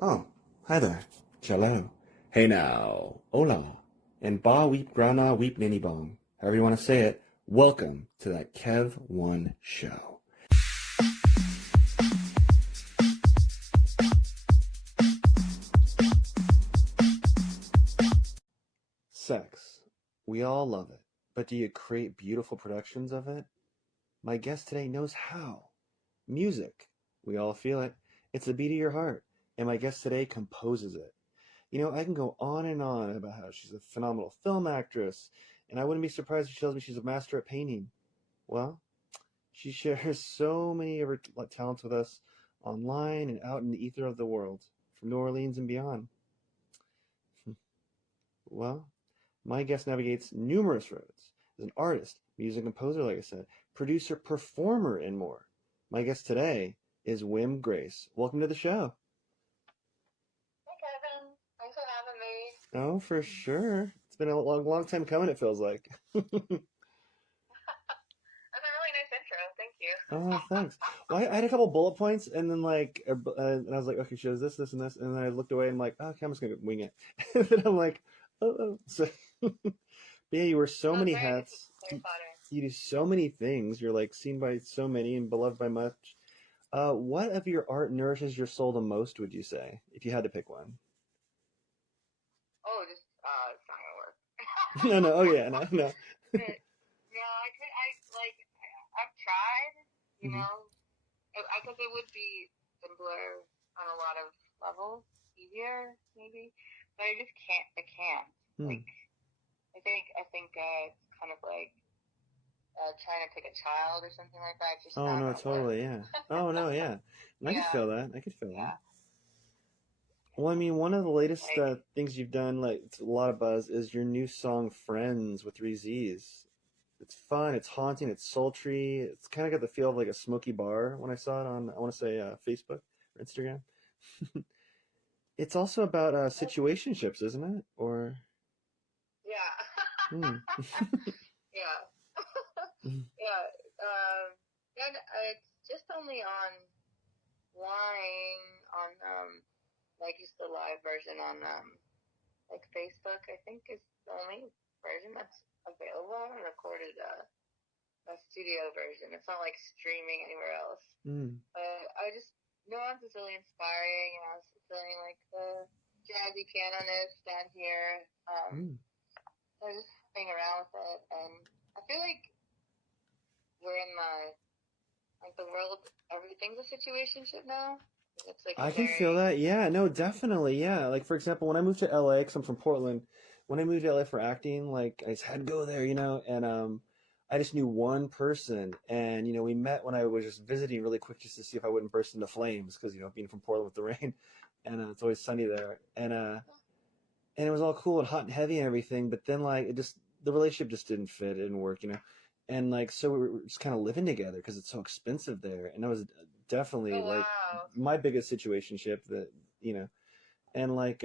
Oh, hi there. Cello. Hey now. Hola. And ba weep grana weep ninny bong. However you want to say it. Welcome to that Kev1 show. Sex. We all love it. But do you create beautiful productions of it? My guest today knows how. Music. We all feel it. It's the beat of your heart. And my guest today composes it. You know, I can go on and on about how she's a phenomenal film actress, and I wouldn't be surprised if she tells me she's a master at painting. Well, she shares so many of her talents with us online and out in the ether of the world, from New Orleans and beyond. Well, my guest navigates numerous roads as an artist, music composer, like I said, producer, performer, and more. My guest today is Whim Grace. Welcome to the show. Hey Kevin, thanks for having me. Oh, for sure. It's been a long, long time coming, it feels like. That's a really nice intro. Thank you. Oh, thanks. Well, I had a couple bullet points, and then and I was like, okay, she does this, this, and this, and then I looked away, and I'm like, oh, okay, I'm just gonna wing it. And then I'm like, oh. So, yeah, you wear so Well, many great. It's hats. very flattering. You do so many things. You're like seen by so many and beloved by much. What of your art nourishes your soul the most? Would you say, if you had to pick one? Oh, just it's not gonna work. No, no. Oh yeah, no, no. But no, I've tried. You Hmm. know, I guess it would be simpler on a lot of levels, easier maybe, but I just can't. I can't. Hmm. Like, I think it's kind of like trying to pick a child or something like that. It's just Oh not no, gonna work. totally, yeah. Oh no, yeah. And I could Yeah, feel that. I could feel that. yeah. Well, I mean, one of the latest Like, things you've done, like it's a lot of buzz, is your new song "Friends" with three Z's. It's fun, it's haunting, it's sultry. It's kind of got the feel of like a smoky bar when I saw it on, I want to say, Facebook or Instagram. It's also about situationships, isn't it? Or yeah. hmm. Yeah. Yeah. And it's just only online on like it's the live version on like Facebook. I think is the only version that's available. I haven't recorded a studio version. It's not like streaming anywhere else. Hmm. But I just Nuance is really inspiring, and I was feeling like the jazzy pianist down here. Hmm. So I just hang around with it, and I feel like we're in the world. Everything's a situationship now. It's like I a can feel very that. Yeah, no, definitely. Yeah. Like for example, when I moved to LA, because I'm from Portland, when I moved to LA for acting, like I just had to go there, and I just knew one person, and we met when I was just visiting really quick just to see if I wouldn't burst into flames, because being from Portland with the rain, and it's always sunny there, and it was all cool and hot and heavy and everything, but then like the relationship just didn't fit, it didn't work, and like so we were just kind of living together because it's so expensive there, and that was definitely oh like wow. my biggest situationship that and like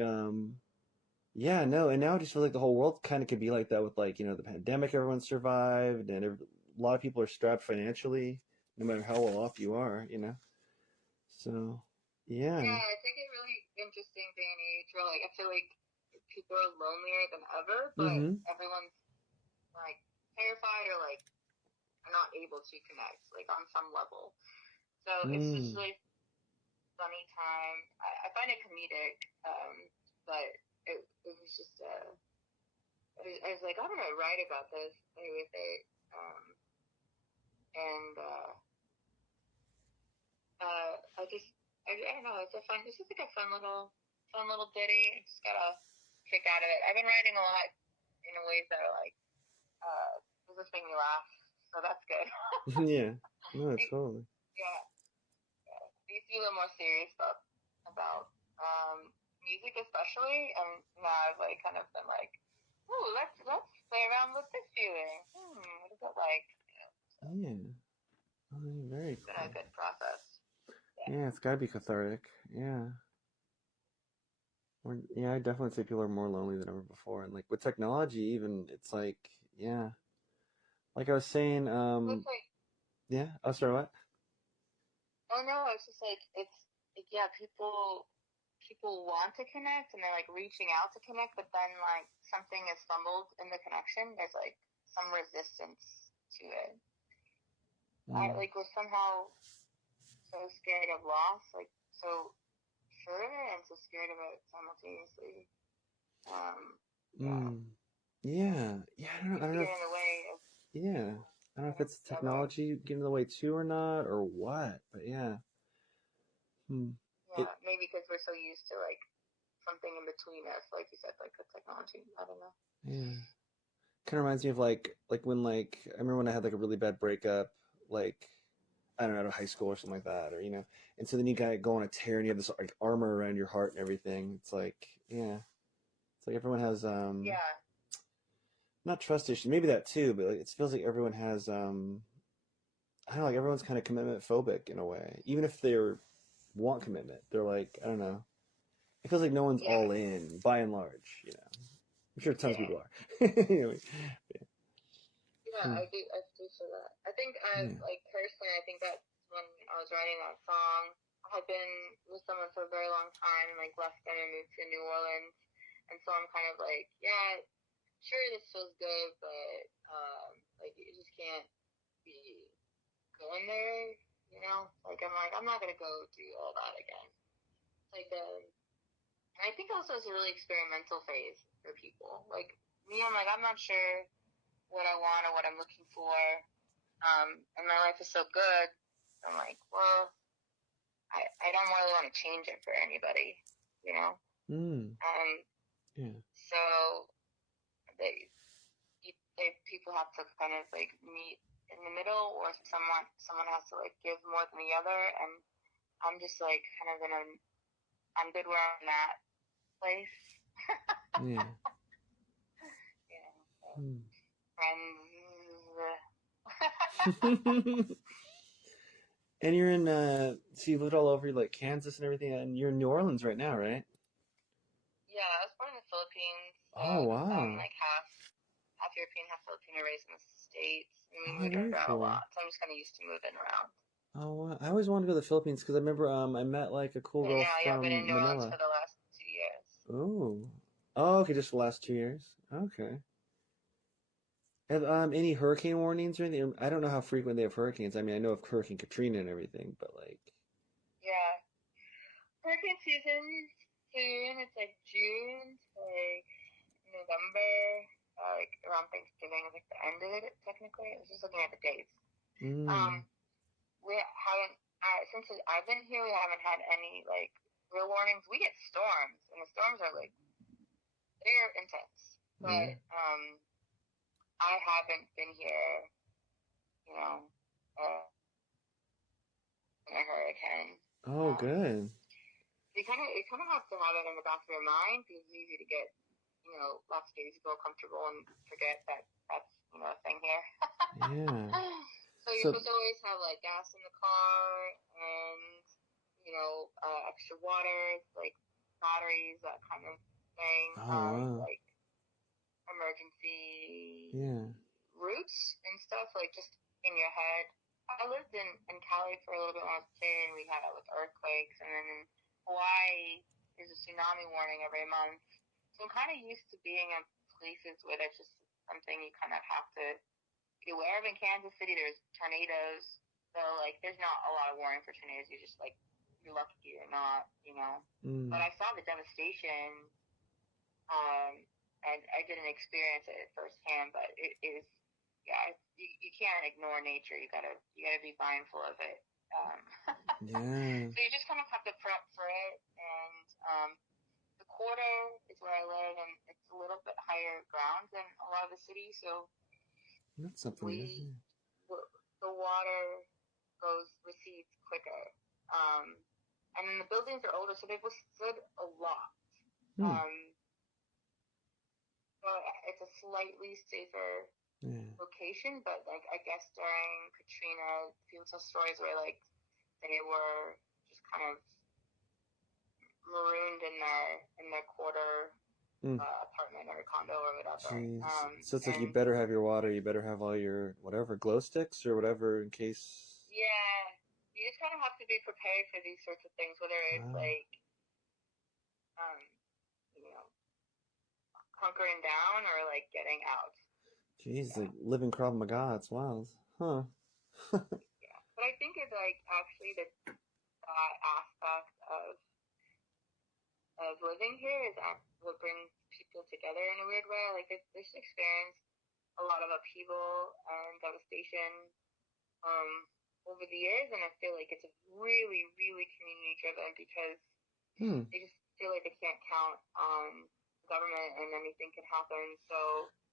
yeah, no, and now I just feel like the whole world kind of could be like that with like the pandemic, everyone survived, and a lot of people are strapped financially no matter how well off you are, so yeah. Yeah, I think it's really interesting day and age where like I feel like people are lonelier than ever, but Mm-hmm. everyone's like terrified or like are not able to connect like on some level. So it's just Mm. really funny time. I find it comedic, but it was just I was like I'm gonna write about this with it, um, and I just I don't know. It's just like a fun little ditty. I just got a kick out of it. I've been writing a lot in ways that are like just make me laugh, so that's good. Yeah, no, totally. Yeah, yeah. I used to be a little more serious about music, especially, and now I've like kind of been like, ooh, let's play around with this feeling. What is it like? So Yeah. Oh, very it's been a cool. good process. Yeah. Yeah, it's gotta be cathartic. Yeah. Yeah, I definitely say people are more lonely than ever before. And like with technology even, it's like, yeah. Like I was saying, Well, it's like yeah, oh sorry, what? oh no, it's just like it's like yeah, people. people want to connect and they're like reaching out to connect, but then like something is fumbled in the connection. There's like some resistance to it. I Mm. like was somehow so scared of loss, like so sure and so scared of it simultaneously. Yeah, Mm. Yeah. Yeah, I used don't to know get if, in the way of yeah. I don't know if coming it's together. technology getting in the way too or not or what, but yeah. Hmm. It, Yeah, maybe because we're so used to like something in between us, like you said, like the technology. I don't know. yeah. Kind of reminds me of like when like I remember when I had like a really bad breakup, like I don't know, out of high school or something like that, or and so then you got go on a tear and you have this like armor around your heart and everything. It's like yeah, it's like everyone has Yeah, not trust issues, maybe that too, but like, it feels like everyone has I don't know, like everyone's kind of commitment phobic in a way, even if they want commitment, they're like I don't know. It feels like no one's yeah, all in by and large. I'm sure tons of yeah. people are. Anyway, Yeah, hmm, I do feel that. I think yeah. like personally, I think that when I was writing that song, I had been with someone for a very long time and like left them and moved to New Orleans, and so I'm kind of like, yeah, sure, this feels good, but like you just can't be going there, you know? Like I'm not gonna go do all that again. Like and I think also it's a really experimental phase for people. Like me, I'm like I'm not sure what I want or what I'm looking for. And my life is so good. I'm like, well, I don't really want to change it for anybody, you know? Mm, Um, yeah. so people have to kind of like meet in the middle or someone has to like give more than the other. And I'm just like kind of I'm good where I'm at place. Yeah. You know, so Hmm. friends. And you're in so you lived all over like Kansas and everything, and you're in New Orleans right now, right? Yeah, I was born in the Philippines, so Oh wow. like half European, half Filipino, raised in the States, and we Oh, moved very around a cool. lot. So I'm just kind of used to moving around. Oh, wow. I always wanted to go to the Philippines because I remember I met like a cool But girl now, yeah, I've been in from New Orleans Manila. for the last 2 years. Oh. Oh, okay, just the last 2 years. Okay. Have any hurricane warnings or anything? I don't know how frequent they have hurricanes. I mean, I know of Hurricane Katrina and everything, but like, Yeah, hurricane season soon. It's like June to like November, like around Thanksgiving, like the end of it technically. I was just looking at the dates. mm, Um, we haven't since I've been here. We haven't had any like real warnings. We get storms, and the storms are like they're intense. yeah. But I haven't been here, you know, uh, in a hurricane. Oh, Um, good. you kind of have to have it in the back of your mind because it's easy to get, lots of days go comfortable and forget that that's a thing here. Yeah. So you're So, supposed to always have like gas in the car and extra water, like batteries, that kind of thing. oh wow. Like emergency Yeah. routes and stuff, like just in your head. I lived in Cali for a little bit when I was a kid, and we had with earthquakes, and then in Hawaii, there's a tsunami warning every month. So I'm kind of used to being in places where there's just something you kind of have to be aware of. In Kansas City, there's tornadoes, so like there's not a lot of warning for tornadoes. You're just like you're lucky or not, you know. But Mm, I saw the devastation, um, and I didn't experience it firsthand, but it is, yeah, you can't ignore nature. You gotta be mindful of it. Um, yeah. so you just kind of have to prep for it. And the quarter is where I live, and it's a little bit higher ground than a lot of the city, so That's something new. we the water recedes quicker. Um, and then the buildings are older, so they've withstood a lot. Yeah. Hmm. Um, but it's a slightly safer Yeah. location, but like I guess during Katrina, people tell stories where like they were just kind of marooned in their quarter Mm. apartment or condo or whatever. Jeez. So it's like you And better have your water, you better have all your whatever glow sticks or whatever in case. yeah, you just kind of have to be prepared for these sorts of things, whether it's Wow. like hunkering down or like getting out. Jeez, Yeah. like living Krav Maga, it's wild. Huh. Yeah. But I think it's like actually that aspect of living here is what brings people together in a weird way. Like this experience a lot of upheaval and devastation um, over the years, and I feel like it's really, really community driven because Hmm. they just feel like they can't count on government and anything can happen. So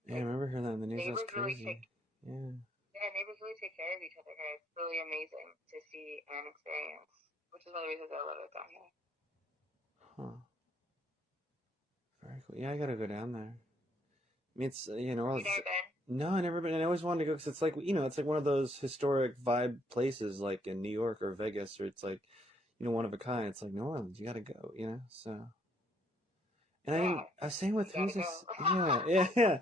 Yeah, I like remember hearing that in the news. That's neighbors really crazy. take Yeah. yeah neighbors really take care of each other here. It's really amazing to see and experience, which is one of the reasons I love it down here. Huh. Very cool. Yeah, I gotta go down there. I mean, it's You Orleans. never been? No, I never been. And I always wanted to go because it's like it's like one of those historic vibe places, like in New York or Vegas, or it's like one of a kind. It's like New Orleans. You gotta go. So. And I Yeah, didn't. I was saying with you who's gotta go. this? Yeah, yeah, yeah.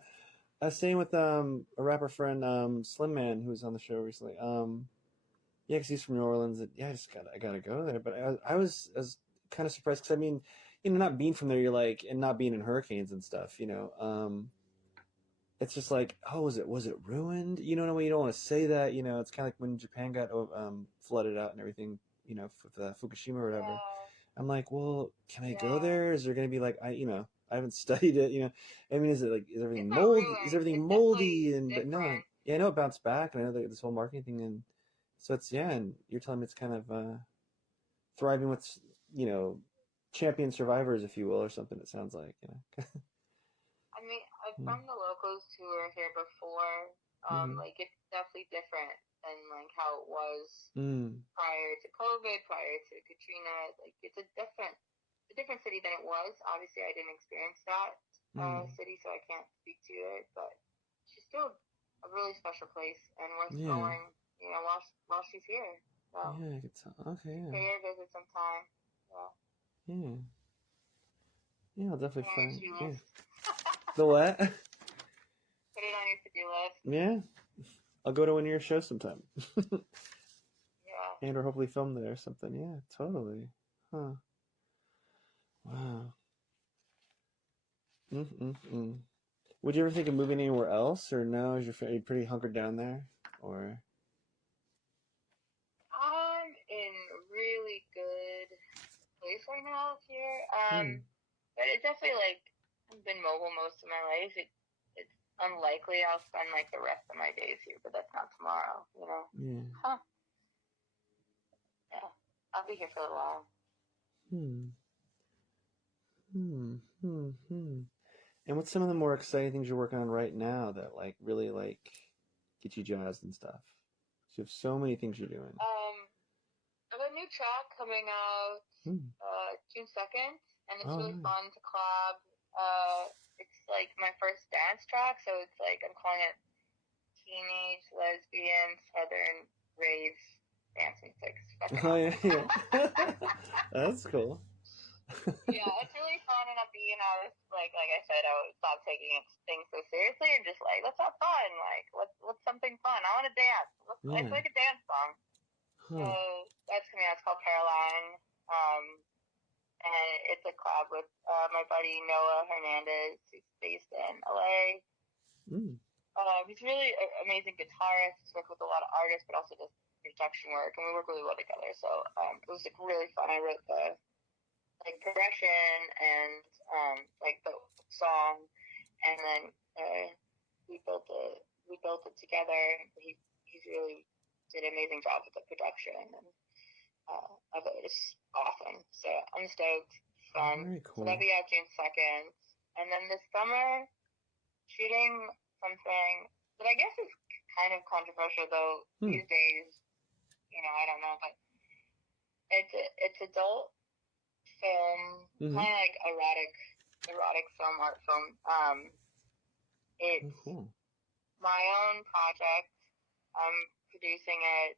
I was saying with a rapper friend, Slim Man, who was on the show recently. Yeah, because he's from New Orleans. And, yeah, I gotta go there. But I was kind of surprised because I mean, not being from there, you're like, and not being in hurricanes and stuff. It's just like, oh, was it ruined? You know what I mean? You don't want to say that. It's kind of like when Japan got flooded out and everything. With Fukushima or whatever. Yeah, I'm like, well, can I go yeah. there? Is there gonna be like I haven't studied it. I mean, is It's everything not mold? Is ruined. everything It's definitely moldy? And but no, different. yeah, I know it bounced back, and I know that this whole marketing thing, and so it's and you're telling me it's kind of thriving with you know champion survivors, if you will, or something. It sounds like. I mean, Hmm. from the locals who were here before, Mm-hmm. like it's definitely different than like how it was Mm. prior to COVID, prior to Katrina. Like it's a different city than it was. Obviously, I didn't experience that Mm. city, so I can't speak to it. But she's still a really special place and worth Yeah. going. While she's here. So Yeah. I could tell. Okay. pay her a visit sometime. Yeah, Yeah. Yeah. Yeah. I'll put definitely it on your find. to-do Yeah. list. The what? Put it on your to-do list. Yeah. I'll go to one of your shows sometime. Yeah. And or hopefully film there or something. Yeah, totally. Huh. Wow. Mm-mm-mm. Would you ever think of moving anywhere else, or no? Are you pretty hunkered down there, or? I'm in a really good place right now here. Hmm. But it's definitely like I've been mobile most of my life. It's unlikely I'll spend like the rest of my days here, but that's not tomorrow, you know. Yeah. Huh. Yeah. I'll be here for a while. Hmm. Hmm. Hmm. Hmm. And what's some of the more exciting things you're working on right now that like really like get you jazzed and stuff? You have so many things you're doing. Um, I have a new track coming out Hmm. June 2nd, and it's Oh, really nice. fun to collab. It's like my first dance track, so it's like I'm calling it teenage lesbian southern rave dance music. It's fucking Oh yeah, awesome. yeah. That's cool. Yeah, it's really fun and upbeat, and I was like I said, I would stop taking things so seriously and just like, let's have fun. Like, what's something fun? I want to dance. It's Yeah. like a dance song. So Huh. that's coming out. It's called Caroline. Um, and it's a collab with my buddy Noah Hernandez, who's based in LA. Mm. He's really an amazing guitarist. He's worked with a lot of artists, but also does production work, and we work really well together. So it was like really fun. I wrote the like progression and like the song, and then we built it. We built it together. He's really did an amazing job with the production and of it. It's awesome. So I'm stoked. Fun. Very So that'll cool. be out June 2nd, and then this summer shooting something that I guess is kind of controversial though Hmm. these days. I don't know, but it's adult film, Mm-hmm. kind of like erotic film, art film. Oh, It's cool. my own project. I'm producing it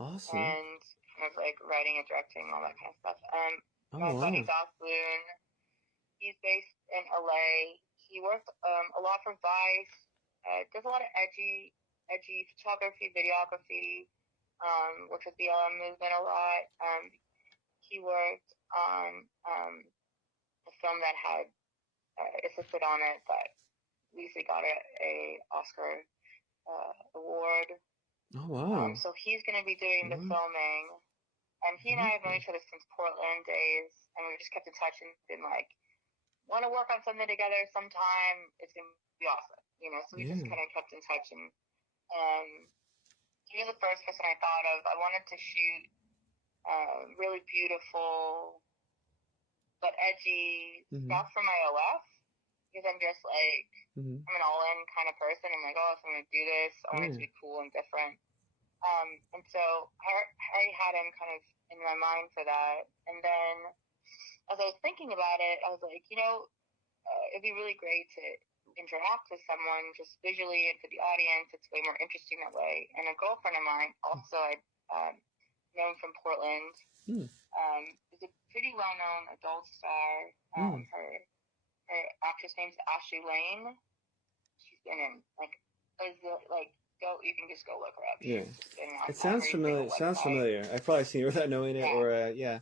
Awesome. and kind of like writing and directing all that kind of stuff. Oh, My buddy wow. Doc Loon, he's based in LA. He worked a lot for Vice. Does a lot of edgy photography, videography. Worked with the BLM movement a lot. He worked on a film that had assisted on it, but Lisa got a Oscar award. Oh, wow. So he's going to be doing the What? filming, and he and Very I have known cool. each other since Portland days, and we just kept in touch and been like, want to work on something together sometime? It's going to be awesome, you know. So we just Yeah. kind of kept in touch, and um, he was the first person I thought of. I wanted to shoot really beautiful but edgy Mm-hmm. stuff for my OF because I'm just like Mm-hmm. I'm an all-in kind of person. I'm like, oh, if I'm gonna do this, I want it Yeah. to be cool and different. And so I had him kind of in my mind for that. And then as I was thinking about it, I was like, you know, it'd be really great to interact with someone just visually and to the audience. It's way more interesting that way. And a girlfriend of mine, also I'd known from Portland, Mm. is a pretty well-known adult star. Mm. Her actress name's Ashley Lane. She's been in like go. You can just go look her up. Yeah. She's just been on It sounds every single familiar. Sounds website. familiar. I've probably seen it without knowing it, Yeah, or yeah.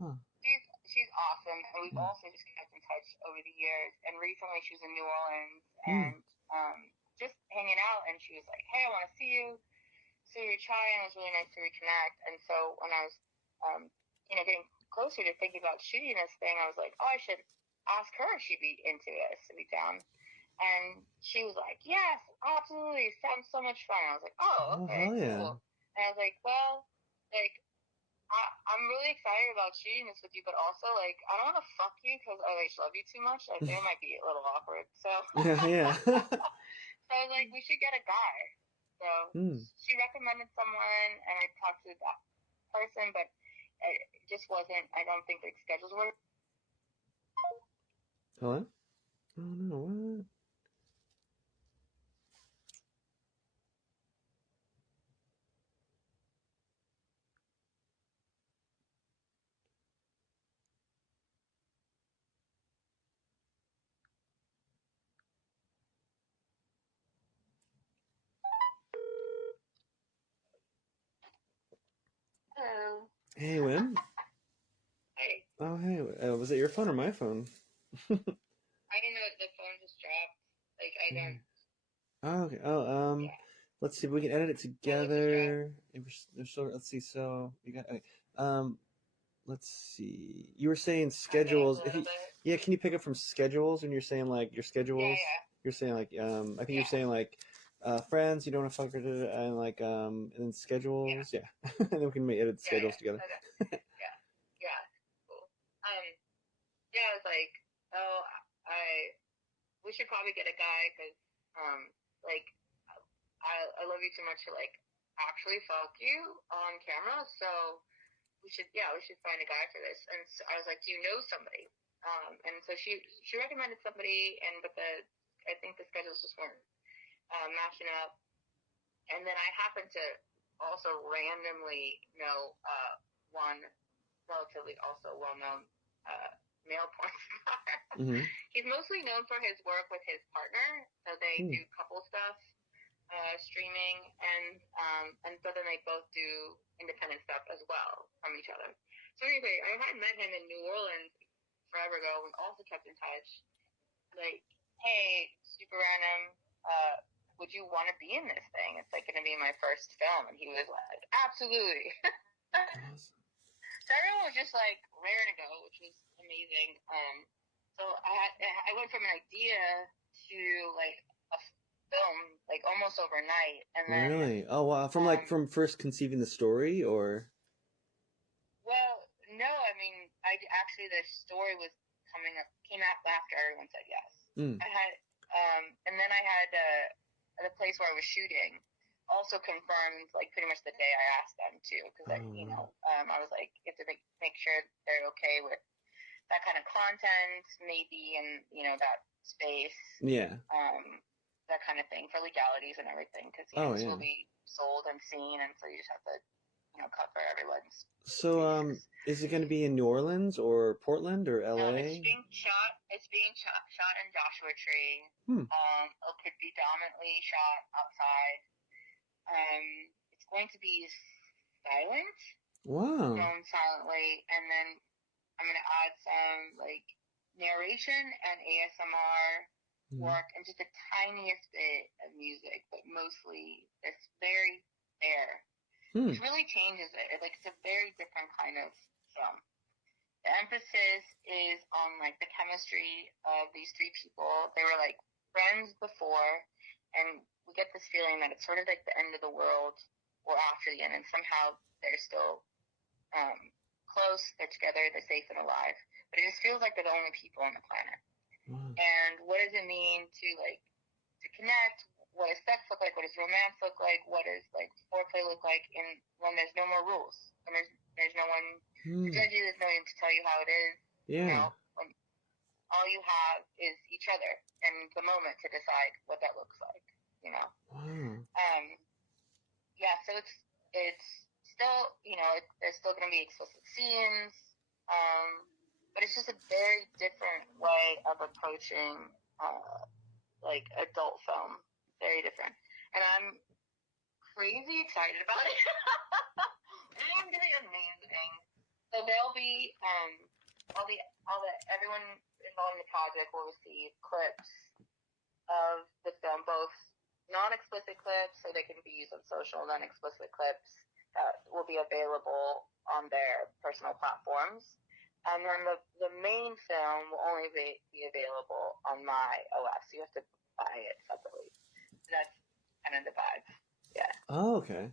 Huh. she's awesome, and we've Mm. also just kept in touch over the years. And recently, she was in New Orleans Mm. and just hanging out, and she was like, "Hey, I want to see you." So we were chatting. It was really nice to reconnect. And so when I was, getting closer to thinking about shooting this thing, I was like, "Oh, I should ask her if she'd be into this to be down." And she was like, "Yes, absolutely. Sounds so much fun." I was like, "Oh, Oh, okay, hell yeah. cool." And I was like, "Well, like, I'm really excited about shooting this with you, but also, like, I don't want to fuck you because I like love you too much. I think it might be a little awkward." So, Yeah, yeah. so I was like, "We should get a guy." So Mm. she recommended someone, and I talked to that person, but it just wasn't. I don't think like schedules were. Hello? Oh no, what? Hello. Hey, Wim. Hey, Oh, hey. Was it your phone or my phone? I don't know. The phone just dropped. Like I Yeah. don't. Oh, okay. Oh, Yeah, let's see if we can edit it totally just dropped. together. If let's see. So we got. Okay. Um, let's see. You were saying Back it up a schedules. If little you, bit. yeah, can you pick up from schedules? And you're saying like your Yeah, schedules. yeah, You're saying like I think you're yeah, saying like friends. You don't want to fuck with it, and like and then yeah, schedules. Yeah, and then we can edit the yeah, schedules yeah. together. Okay. Yeah, yeah. Cool. Um, yeah. I was like, oh, I we should probably get a guy because like I love you too much to like actually fuck you on camera. So we should find a guy for this. And so I was like, do you know somebody? And so she recommended somebody, and but I think the schedules just weren't matching up. And then I happened to also randomly know one relatively also well-known uh, male porn star. Mm-hmm. He's mostly known for his work with his partner, so they Hmm. do couple stuff, streaming, and so then they both do independent stuff as well from each other. So anyway, I had met him in New Orleans forever ago, and also kept in touch. Like, hey, super random. Would you want to be in this thing? It's like going to be my first film, and he was like, absolutely. Awesome. So everyone was just like raring to go, which was amazing. So I went from an idea to like a film like almost overnight, and then Really? Oh wow! From um, like from first conceiving the story, or well, no, I mean, I actually the story was came out after everyone said yes. mm. I had and then I had the place where I was shooting also confirmed like pretty much the day I asked them to because Oh wow. I was like you have to make sure they're okay with that kind of content maybe and that space Yeah. um, that kind of thing for legalities and everything because Oh this yeah. will be sold and seen and so you just have to cover everyone's So bases. is it going to be in New Orleans or Portland or It's L.A.? being shot. It's being shot in Joshua Tree. Hmm. It could be dominantly shot outside. Um, it's going to be silent, Wow. filmed silently, and then I'm gonna add some like narration and ASMR Mm. work and just the tiniest bit of music, but mostly it's very fair, Hmm. which really changes it. Like it's a very different kind of film. The emphasis is on like the chemistry of these three people. They were like friends before, and we get this feeling that it's sort of like the end of the world or after the end, and somehow they're still um, close, they're together, they're safe and alive. But it just feels like they're the only people on the planet. Wow. And what does it mean to like to connect? What does sex look like? What does romance look like? What does like foreplay look like in when there's no more rules? When there's no one to Hmm. judge you, there's no one to tell you how it is. You Yeah. know, when all you have is each other and the moment to decide what that looks like. You know. Wow. Um, yeah, so it's still there's still going to be explicit scenes, but it's just a very different way of approaching like adult film, very different, and I'm crazy excited about it. I think it's gonna be amazing. So there'll be all the everyone involved in the project will receive clips of the film, both non-explicit clips, so they can be used on social, non-explicit clips that will be available on their personal platforms. And then the main film will only be available on my OS. So you have to buy it separately. So that's kind of the vibe. Yeah. Oh, okay.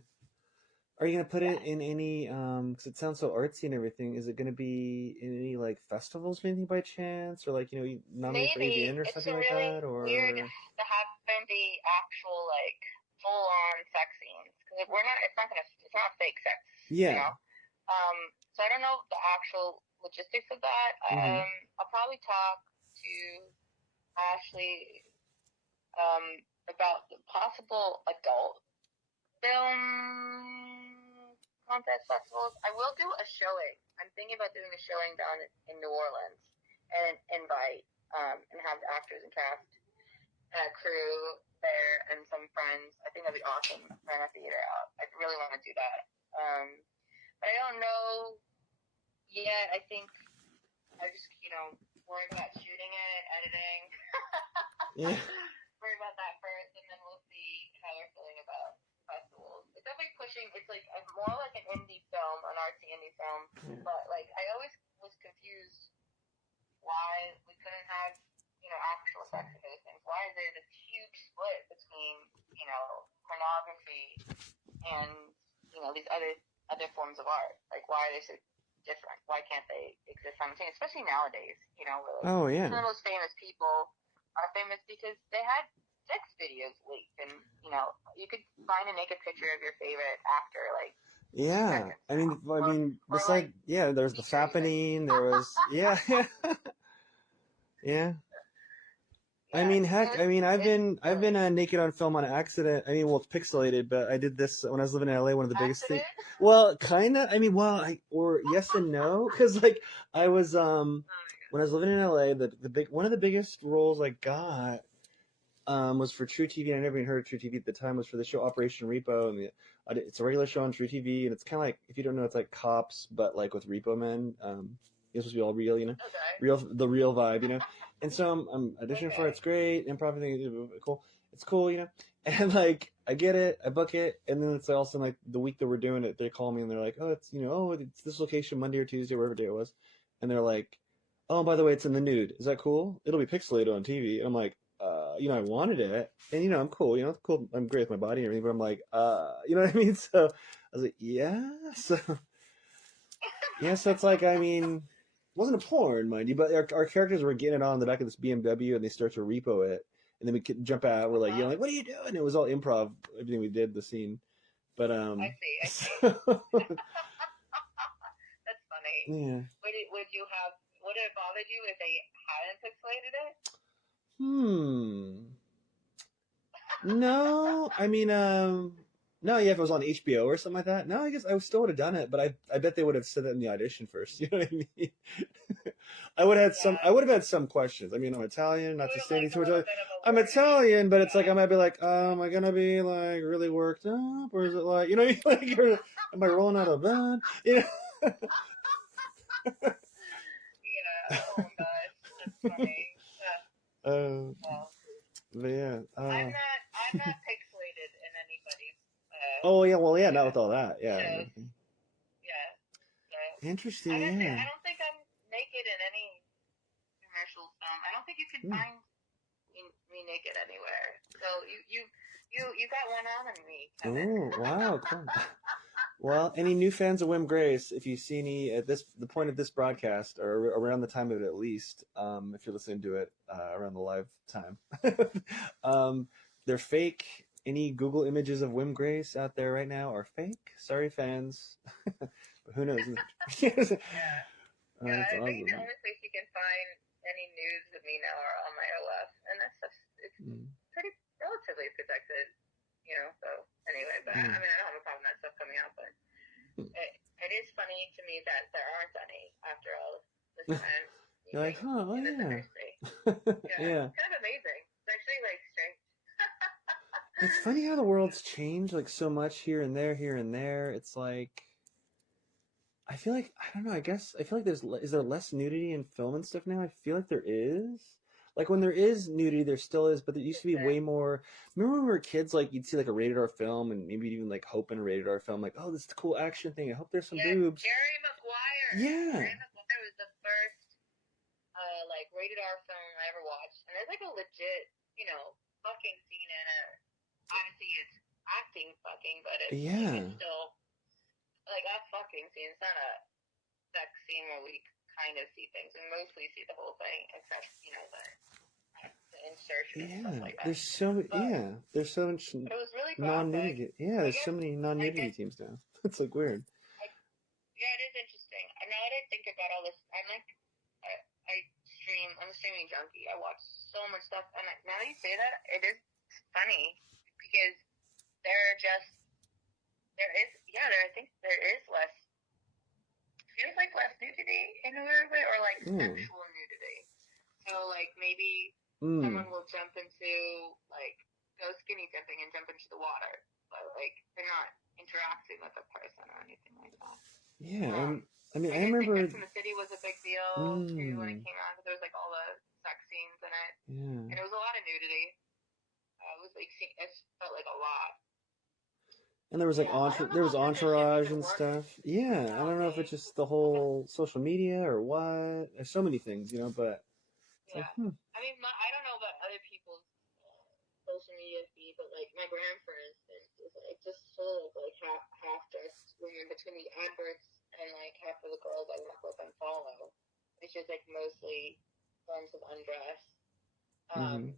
Are you gonna put Yeah. it in any? Because it sounds so artsy and everything. Is it gonna be in any like festivals, maybe by chance, or like nominated for Maybe AVN or it's something a like really that, weird or? to have the actual like full on sex scenes because we're not. It's not fake sex, you Yeah. know. So I don't know the actual logistics of that. Mm-hmm. I'll probably talk to Ashley about the possible adult film contest festivals. I will do a showing. I'm thinking about doing a showing down in New Orleans and invite and have the actors and cast crew there and some friends. I think that'd be awesome. Rent a theater out. I really want to do that. But I don't know yet. I think I just worry about shooting it, editing. Yeah. Worry about that first, and then we'll see how we're feeling about festivals. It's definitely pushing. It's like more like an indie film, an artsy indie film. Yeah. But like I always was confused why we couldn't have actual sex in those things. Why is there this huge split between pornography and these other forms of art? Like why are they so different? Why can't they exist simultaneously? Especially nowadays, where like Oh some yeah. of the most famous people are famous because they had sex videos leaked, and you could find a naked picture of your favorite actor like 2 seconds Yeah. I now, mean, I mean, or like beside yeah, there's the feature even. fappening. There was yeah, yeah, yeah. I Yeah, mean, so heck, I it's mean, it's I've been silly. naked on film on accident. I mean, well, it's pixelated, but I did this when I was living in LA. One of the biggest things. Accident? Well, kind of. I mean, well, or yes and no, because like I was Oh my when I was living in LA, the big one of the biggest roles I got was for True TV, and I never even heard of True TV at the time. Was for the show Operation Repo, and it's a regular show on True TV, and it's kind of like if you don't know, it's like Cops, but like with Repo Men. It's supposed to be all real, Okay. the real vibe. And so I'm auditioning for it. Okay. It's great, improv thing, cool. It's cool. And like I get it, I book it, and then it's all of a sudden like the week that we're doing it, they call me and they're like, oh, it's this location Monday or Tuesday, whatever day it was, and they're like, oh, by the way, it's in the nude. Is that cool? It'll be pixelated on TV. And I'm like, I wanted it, and I'm cool. Cool. I'm great with my body and everything, but I'm like, you know what I mean? So I was like, yeah. So yeah, so it's like, I mean, it wasn't a porn, mind you, but our characters were getting it on the back of this BMW, and they start to repo it, and then we could jump out. We're like Uh-huh. yelling, "What are you doing?" It was all improv, everything we did, the scene. But I see. I see. so, That's funny. yeah. Would it have bothered you if they hadn't pixelated it? Hmm. No, I mean, no, yeah, if it was on HBO or something like that, no, I guess I still would have done it, but I bet they would have said that in the audition first. You know what I mean? I Yeah. would have had some questions. I mean, I'm Italian, You not to would have say anything liked too a much. little bit of a I'm warning. Italian, but it's like Yeah. I might be like, am I gonna be like really worked up, or is it like, what I mean? Like, am I rolling out of bed? Yeah. Oh my gosh. funny. uh, Well, but yeah. I'm not pixelated in anybody's Oh yeah. Well, yeah. Not yeah with all that. Yeah. And shows. everything. Yeah. So Interesting. Yeah. I don't think I'm naked in any commercial film. I don't think you can Hmm. find me naked anywhere. So you got one on me, Kevin. Oh wow. Cool. Well, any new fans of Whim Grace, if you see any at the point of this broadcast, or around the time of it at least, if you're listening to it around the live time, um, they're fake. Any Google images of Whim Grace out there right now are fake. Sorry, fans, but who knows? Yeah. Yeah, That's I think the awesome. only place you can find any news of me now are on my OS, and that stuff it's Mm, pretty relatively protected, you know. So anyway, but yeah. I mean, I don't have a problem with that stuff coming out, but it, it is funny to me that there aren't any after all this time You're like, being huh? Oh in this yeah, industry. Yeah, yeah. it's kind of amazing. It's actually like strange. It's funny how the world's changed like so much here and there, here and there. It's like I feel like I don't know. I guess I feel like is there less nudity in film and stuff now? I feel like there is. Like when there is nudity, there still is, but there used to be way Interesting. more. Remember when we were kids, like you'd see like a rated R film, and maybe even like hope in a rated R film, like oh, this is a cool action thing. I hope there's some Yes, boobs. Jerry Maguire. Yeah, Jerry Maguire was the first like rated R film I ever watched, and there's like a legit, you know, fucking scene in it. Obviously, it's acting fucking, but it's like yeah, it's still like a fucking scene. It's not a sex scene where we kind of see things. We mostly see the whole thing, except you know the insertion and stuff yeah. like that. But There's so much it was really graphic. non-nudity. Yeah, I there's so guess many I non-nudity guess teams now. It's like weird. I, yeah, it is interesting. And now that I think about all this, I'm like I, I stream. I'm a streaming junkie. I watch so much stuff, and now that you say that, it is funny because there are just there is yeah there I think there is less feels like less nudity in a weird way or like Mm. sexual nudity. So like maybe Mm. someone will jump into like go skinny dipping and jump into the water, but like they're not interacting with a person or anything like that. Yeah, I mean, I I did think remember. Sex in the City was a big deal too when it Mm, came out because there was like all the sex scenes in it, yeah. and it was a lot of nudity. It was like it felt like a lot. And there was like Yeah, I don't know there how was censorship entourage even and works stuff. Yeah, I don't know if it's nowadays. just the whole social media or what. There's so many things, but it's like, Yeah. I mean, I don't know about other people's social media feed, but like my gram, for instance, is like just full of like half dressed women between the adverts and like half of the girls I work with and follow. It's just like mostly forms of undress. Um, mm-hmm.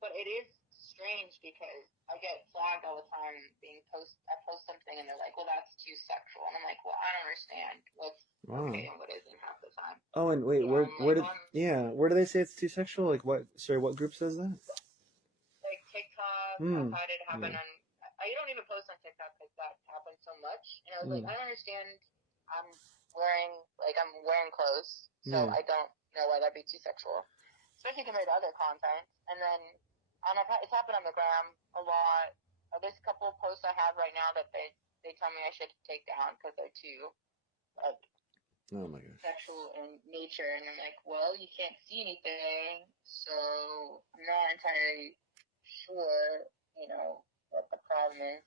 but it is strange because I get flagged all the time being I post something and they're like, well, that's too sexual. And I'm like, well, I don't understand what's Wow. okay and what isn't half the time. Oh, and wait, So I'm where like did on where do they say it's too sexual? Like what? Sorry, what group says that? like TikTok. I've Hmm. had it happen Yeah. on. I don't even post on TikTok because that happens so much. And I was like, Mm. I don't understand. I'm I'm wearing clothes, so Yeah. I don't know why that'd be too sexual, especially compared to other content. And then it's happened on the gram a lot. There's a couple of posts I have right now that they tell me I should take down because they're too like Oh my gosh. sexual in nature, and I'm like, well, you can't see anything, so I'm not entirely sure, what the problem is.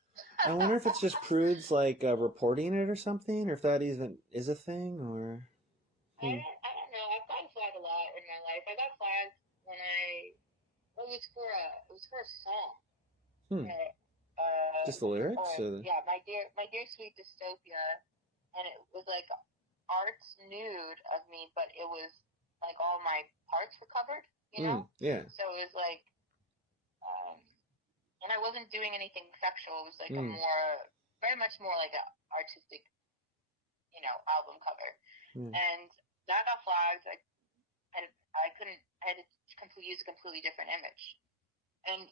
I wonder if it's just prudes like reporting it or something, or if that even is a thing, or. Hmm. I don't know. I've gotten flagged a lot in my life. I got flagged when it was for a song. Hmm. And Just the lyrics, or yeah, my dear sweet dystopia, and it was like art's nude of me, but it was like all my parts were covered, you know. yeah. So it was like, um, and I wasn't doing anything sexual. It was like Mm. very much more like a artistic, album cover. Yeah. And that got flagged. I couldn't. I had to use a completely different image. And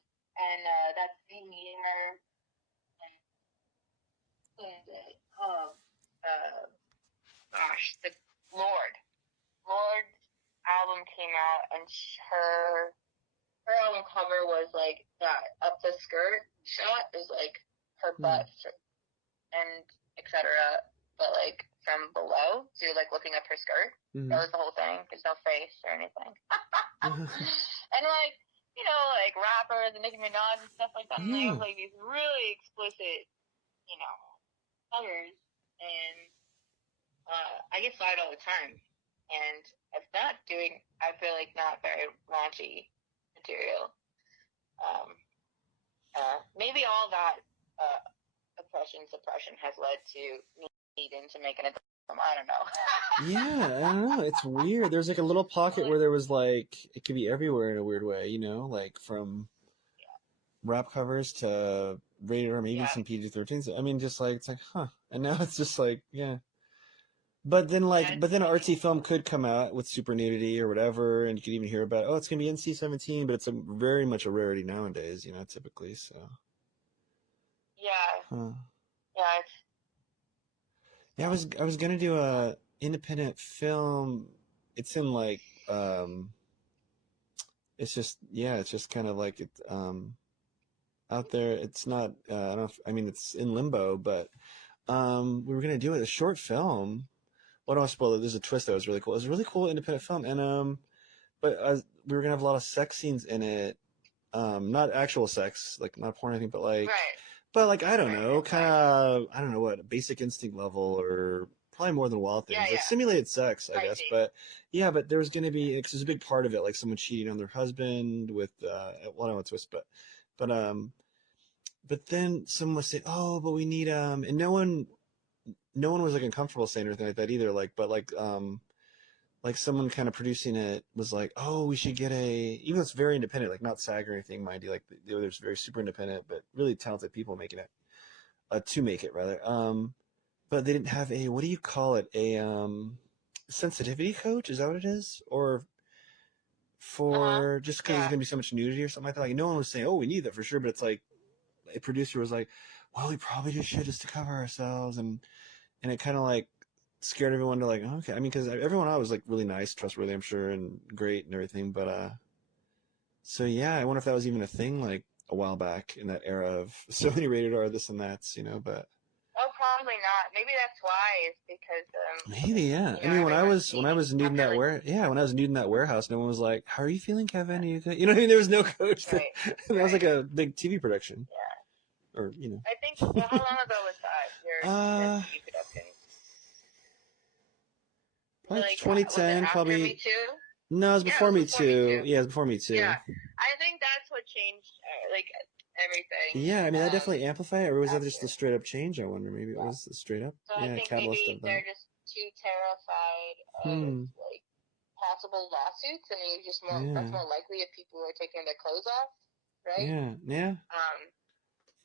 that same year, oh, gosh, the Lord. Lord's album came out, and her album cover was like that up the skirt shot is like her butt and etc. But like from below, so you're like looking up her skirt. Mm-hmm. That was the whole thing. There's no face or anything. And like, you know, like rappers and Nicki Minaj and stuff like that, and they have like these really explicit, you know, covers, and I get fired all the time. And if not doing, I feel like not very raunchy material. Maybe all that suppression has led to me needing to make an adult film. I don't know. Yeah, I don't know. It's weird. There's like a little pocket where there was like it could be everywhere in a weird way, you know, like from rap covers to rated or maybe some PG-13s. I mean, just like it's like, huh. And now it's just like, yeah. But then an artsy film could come out with super nudity or whatever, and you could even hear about, oh, it's gonna be NC-17, but it's very much a rarity nowadays, you know, typically. So. Yeah. Huh. Yeah. Yeah, I was gonna do a independent film. It's in like it's just kind of like it's out there. It's not I don't know if, I mean it's in limbo, but we were gonna do it a short film. Well, I don't want to spoil it. There's a twist that was really cool. It was a really cool independent film, and but we were gonna have a lot of sex scenes in it. Not actual sex, like not porn or anything, but like, but like I don't know, kind of I don't know what Basic Instinct level or probably more than Wild Things, like simulated sex, I guess. But yeah, but there was gonna be because there's a big part of it, like someone cheating on their husband with well, I don't want to twist, but then someone was saying, oh, but we need and no one was like uncomfortable saying anything like that either, like someone kind of producing it was like, oh, we should get even though it's very independent, like not SAG or anything, mind you, like there's very super independent, but really talented people making it, to make it rather. But they didn't have what do you call it? Sensitivity coach? Is that what it is? Or for just because there's going to be so much nudity or something like that. Like no one was saying, oh, we need that for sure. But it's like a producer was like, well, we probably just should just to cover ourselves. And it kind of like scared everyone to like, oh, okay. I mean, because everyone I was like really nice, trustworthy, I'm sure, and great and everything. But so yeah, I wonder if that was even a thing like a while back in that era of so many rated R this and that's, you know. But oh, probably not. Maybe that's why. It's because maybe yeah. I mean, when I was nude in that when I was nude in that warehouse, no one was like, "How are you feeling, Kevin? Are you good?" You know what I mean? There was no coach. That was like a big TV production. Yeah. Or you know. I think. Well, how long ago was that? Your TV production? Probably Like 2010. Probably. Me Too? No, it was before Me Too. Yeah, it was before Me Too. Yeah, I think that's what changed, like everything. Yeah, I mean that definitely amplified it. Or was that just a straight up change? I wonder. Maybe it was a straight up. So I think maybe they're just too terrified of like possible lawsuits, and you just that's more likely if people are taking their clothes off, right? Yeah, yeah.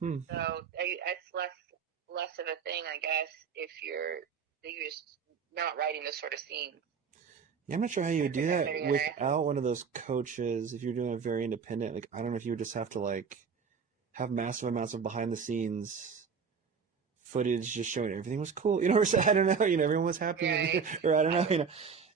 So it's less of a thing, I guess, if you're just not writing those sort of scenes. Yeah, I'm not sure how you would do that without one of those coaches. If you're doing a very independent, like I don't know if you would just have to like have massive amounts of behind the scenes footage just showing everything was cool, you know, or I don't know, you know, everyone was happy, or I don't know, you know.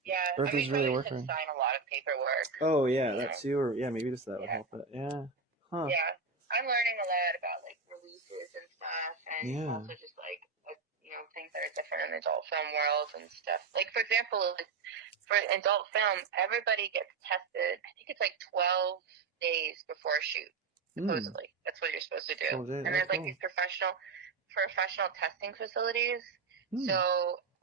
Yeah, or if there's really work sign a lot of paperwork. Oh yeah, that too, or yeah, maybe just that would help. But yeah, huh? Yeah, I'm learning a lot about like releases and stuff, and also just like things that are different in the adult film world and stuff. Like for example, like, for adult film, everybody gets tested. I think it's like 12 days before a shoot. Supposedly, that's what you're supposed to do. And there's like these professional testing facilities. So,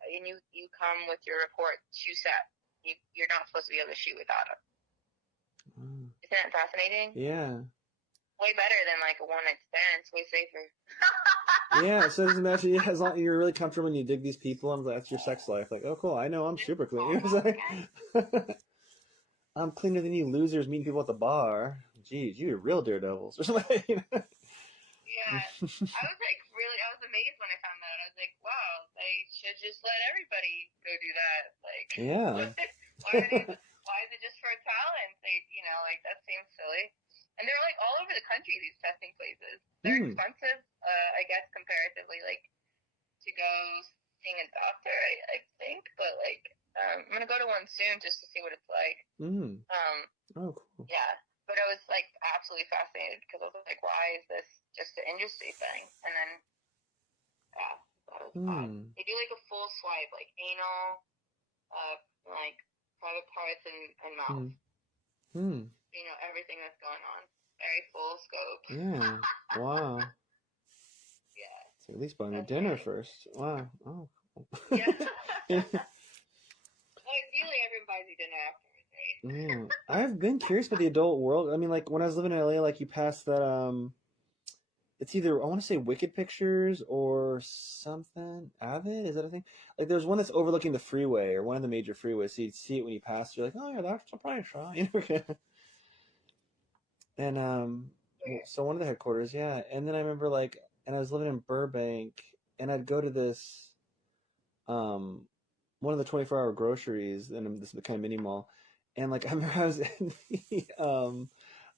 and you come with your report to set. You're not supposed to be able to shoot without it. Isn't that fascinating? Yeah. Way better than like a one-night stand. It's way safer. Yeah, so it doesn't matter. Yeah, as long as you're really comfortable when you dig these people, and that's your sex life. Like, oh, cool. I know I'm super clean. I'm cleaner than you losers meeting people at the bar. Geez, you're real daredevils or something. You know? Yeah, I was amazed when I found that. I was like, wow, they should just let everybody go do that. Like, why is it just for talent? Like that seems silly. And they're like all over the country, these testing places. They're expensive, I guess, comparatively, like to go seeing a doctor, I think. But like, I'm gonna go to one soon just to see what it's like. Oh, cool. Yeah, but I was like absolutely fascinated because I was like, why is this just an industry thing? And then, That was odd. Hmm. They do like a full swipe, like anal, like private parts and mouth. Hmm. Hmm. You know everything that's going on. Very full scope. Yeah. Wow. Yeah, So at least buy me that's dinner great. first. Wow. Oh. Yeah. Yeah. Well, ideally, everyone buys you dinner afterwards, right? Yeah. I've been curious about the adult world. I mean, like when I was living in LA, like you pass that it's either I want to say Wicked Pictures or something. Avid, is that a thing? Like there's one that's overlooking the freeway or one of the major freeways. So you see it when you pass. You're like, oh yeah, that's a price, right? You know? And Okay. so one of the headquarters, yeah. And then I remember like, and I was living in Burbank, and I'd go to this um one of the 24-hour groceries in this kind of mini mall, and like I remember I was in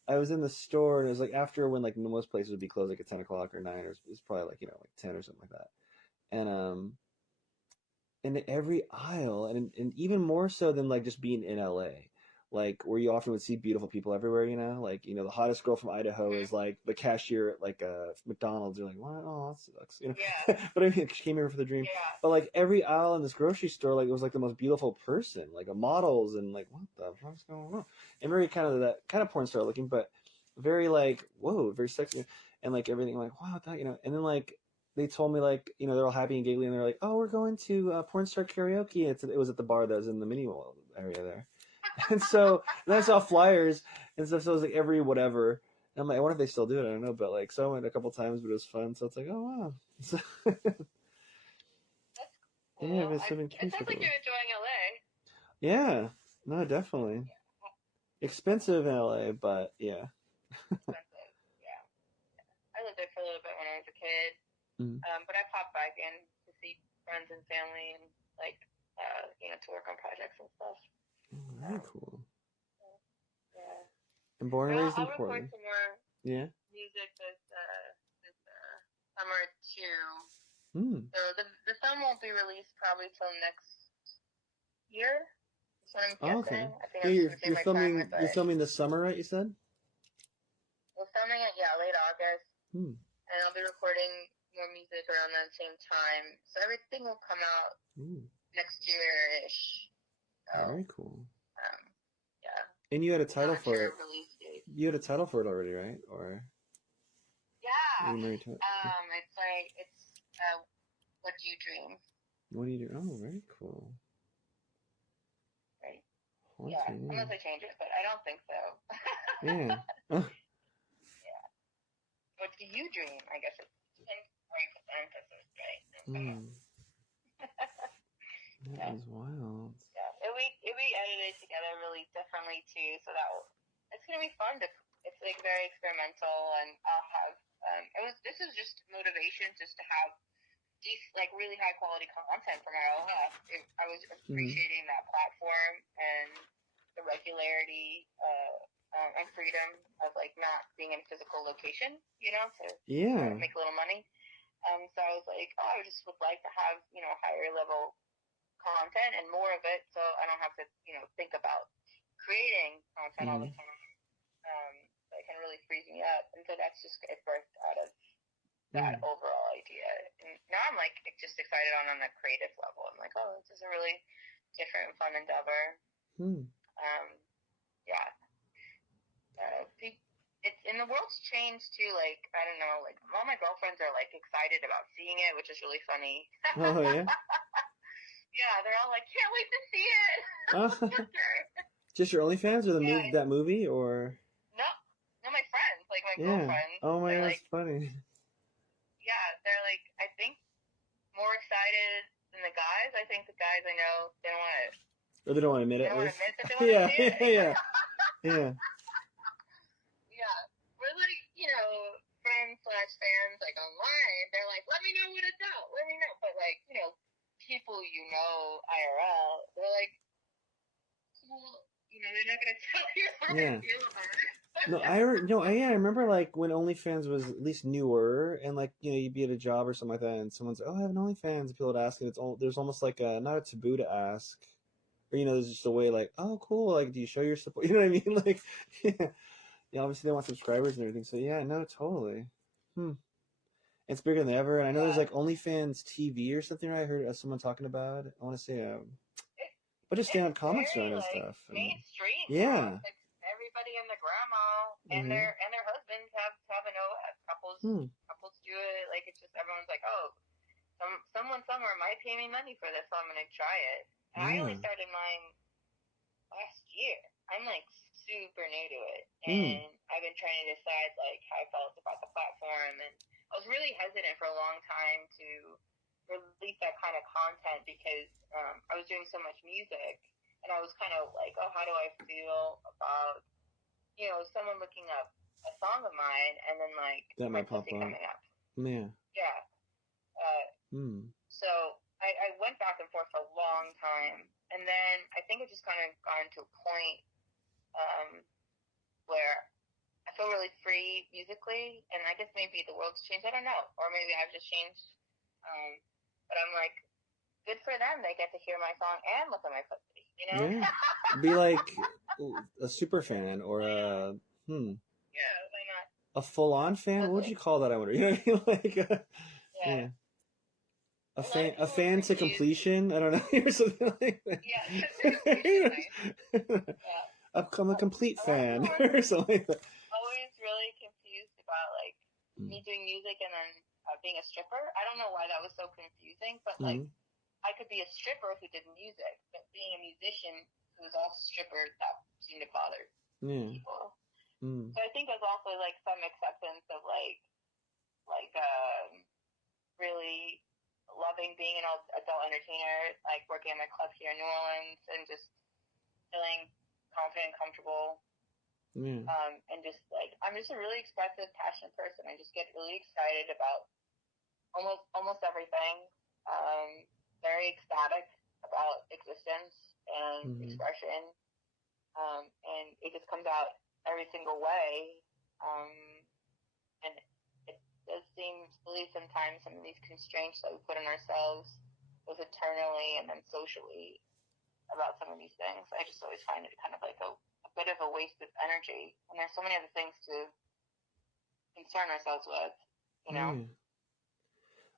I was in the store and it was like after when like most places would be closed like at 10 o'clock or 9 or it's probably like like 10 or something like that. And in every aisle and even more so than like just being in LA, like where you often would see beautiful people everywhere, like the hottest girl from Idaho Mhm. is like the cashier at like McDonald's. You're like, what? Oh, that sucks, Yeah. But I mean, she came here for the dream. Yeah. But like every aisle in this grocery store, like it was like the most beautiful person, like a models and like what the fuck's going on? And very kind of that kind of porn star looking, but very like whoa, very sexy and like everything. I'm like wow, and then like they told me like they're all happy and giggly and they're like, oh, we're going to porn star karaoke. It was at the bar that was in the mini mall area there. And so and I saw flyers and stuff. So it was like every whatever. And I'm like, I wonder if they still do it. I don't know, but like, so I went a couple times, but it was fun. So it's like, oh wow. So, That's yeah, cool. I've been It curious sounds about like that. you're enjoying LA. Yeah, no, definitely expensive in LA, but yeah. Expensive. Yeah. I lived there for a little bit when I was a kid. Mm. But I pop back in to see friends and family and like to work on projects and stuff. Oh, very Um, cool. yeah. And born But and raised in I'll record Portland. some more Yeah. music this summer too. Hmm. So the film won't be released probably till next year. That's what I'm Oh, okay. guessing. I think Yeah, I'm just gonna take you're my time filming with you're it. filming this summer, right? You said. We're filming it, yeah, late August, Hmm. and I'll be recording more music around that same time. So everything will come out Ooh, next year-ish. So, very cool. um, yeah, And you had a title not for sure it. of release date. You had a title for it already, right? Or Yeah, were you married to it? it's What Do You Dream, What do you do? Oh, very cool. right? Yeah, Haunting. unless I change it, but I don't think so. Yeah. Yeah. Yeah. What do you dream? I guess it's depends where you put the emphasis, right? Hmm. That Yeah. is wild. Yeah, it'll be edited together really differently too, so it's gonna be fun to. It's like very experimental, and I'll have this is just motivation just to have these like really high quality content from RLF. I was Hmm. appreciating that platform and the regularity and freedom of like not being in a physical location, to Yeah. make a little money. So I was like, oh, I just would like to have higher level content and more of it, so I don't have to think about creating content all Hmm. the time. Um, that can really freeze me up, and so that's just it birthed out of that Hmm. overall idea. And now I'm like just excited on the creative level. I'm like, oh, this is a really different, fun endeavor. Hmm. Um, yeah, it's and the world's changed too. Like I don't know, like all my girlfriends are like excited about seeing it, which is really funny. Oh yeah. Yeah, they're all like, can't wait to see it. Just your OnlyFans or the Yeah, that movie or no, no, my friends, like my yeah. girlfriends, Oh my they're god, that's like, funny. yeah, they're like, I think more excited than the guys. I think the guys I know Or they don't want to admit it they at don't want to least. admit that they want to Yeah, see yeah, it. yeah, yeah. Yeah, we're like friends slash fans like online. They're like, let me know when it's out. Let me know. But like people IRL, they're like, cool. They're not gonna tell you how they Yeah. feel about it. No, I remember like when OnlyFans was at least newer, and like you'd be at a job or something like that, and someone's oh I have an OnlyFans, and people would ask, and there's almost like a not a taboo to ask, or there's just a way like oh cool, like do you show your support? You know what I mean? Like yeah, obviously they want subscribers and everything, so yeah, no, totally. Hmm. It's bigger than ever, and I know there's Yeah. like OnlyFans TV or something. Right? I heard someone talking about it. I want to say a It, bunch of stand-up it's comics very around and like stuff. And mainstream now. yeah. It's like everybody and their grandma Mm-hmm. and their husbands have an OS. Hmm. Couples do it. Like it's just everyone's like, oh, someone somewhere might pay me money for this, so I'm gonna try it. And I only Yeah. started mine last year. I'm like super new to it, Hmm. and I've been trying to decide like how I felt about the platform, and I was really hesitant for a long time to release that kind of content because I was doing so much music, and I was kind of like, oh, how do I feel about someone looking up a song of mine and then like That my might pop pussy up. coming up? Yeah. Yeah. Uh, Hmm. so I went back and forth for a long time, and then I think it just kind of got to a point um, where I feel really free musically, and I guess maybe the world's changed. I don't know, or maybe I've just changed. But I'm like, good for them. They get to hear my song and look at my pussy. Yeah. Be like a super fan or Why not? a Yeah, why not? a full-on fan. What would Totally. you call that? I wonder. You know what I mean? Like, Yeah. yeah, A lot of a people fan to confuse. completion. I don't know, or something like Yeah, to completion, nice. that. Yeah. I'm a complete A lot of fan, people are or something like that. always really confused about like me doing music and then being a stripper. I don't know why that was so confusing, but like Mm-hmm. I could be a stripper who did music, but being a musician who was also a stripper, that seemed to bother Yeah. people. Mm. So I think there's also like some acceptance of like really loving being an adult entertainer, like working at my club here in New Orleans and just feeling confident and comfortable. Yeah. And just like I'm just a really expressive, passionate person. I just get really excited about almost everything. Very ecstatic about existence and Mm-hmm. expression, and it just comes out every single way. Um, and it does seem silly sometimes, some of these constraints that we put on ourselves, both internally and then socially, about some of these things. I just always find it kind of like a bit of a waste of energy. And there's so many other things to concern ourselves with, you know? Yeah.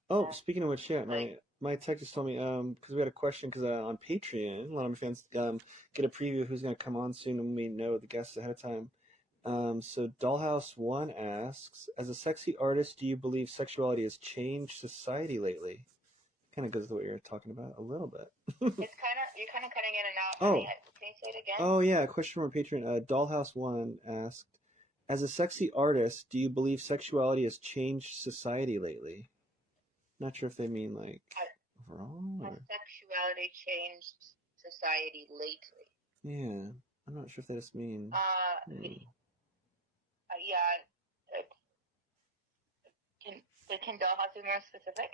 Oh, Yeah. speaking of which, yeah, Like, my tech just told me because we had a question because on Patreon, a lot of my fans get a preview of who's gonna come on soon, and we know the guests ahead of time. So Dollhouse One asks, as a sexy artist, do you believe sexuality has changed society lately? Kind of goes to what you're talking about a little bit. you're kind of cutting in and out, honey. Oh, Can you say it again? oh yeah, a question from Patreon. Dollhouse One asked, as a sexy artist, do you believe sexuality has changed society lately? Not sure if they mean like overall Has or sexuality changed society lately? yeah. I'm not sure if they just mean. Uh, Hmm. yeah. Can can Dollhouse be more specific?